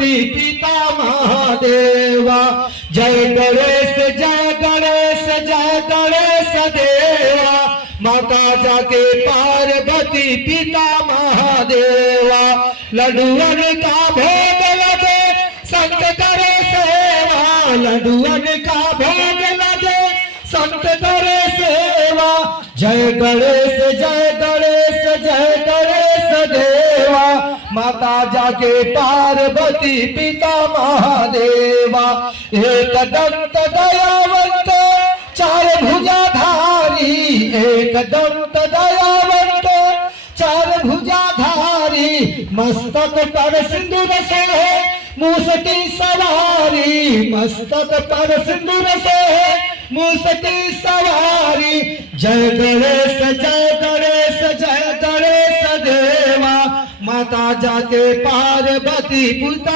पार्वती पिता महादेवा। जय गणेश जय गणेश जय गणेश देवा। माता जाके पार्वती पिता महादेवा। लड्डुअन का भोग लगे संत करे सेवा। लड्डुअन का भोग लगे संत करे सेवा। जय गणेश जय गणेश जय गणेश देवा। माता जाके पार्वती पिता महादेवा। एक दंत दयावंत चार भुजाधारी। एक दंत दयावंत चार भुजाधारी। मस्तक पर सिंदूर से मूस की सवारी। मस्तक पर सिंदूर से मूस की सवारी। जय गणेश जय गणेश जय गणेश देवा। माता जाके पार्वती पिता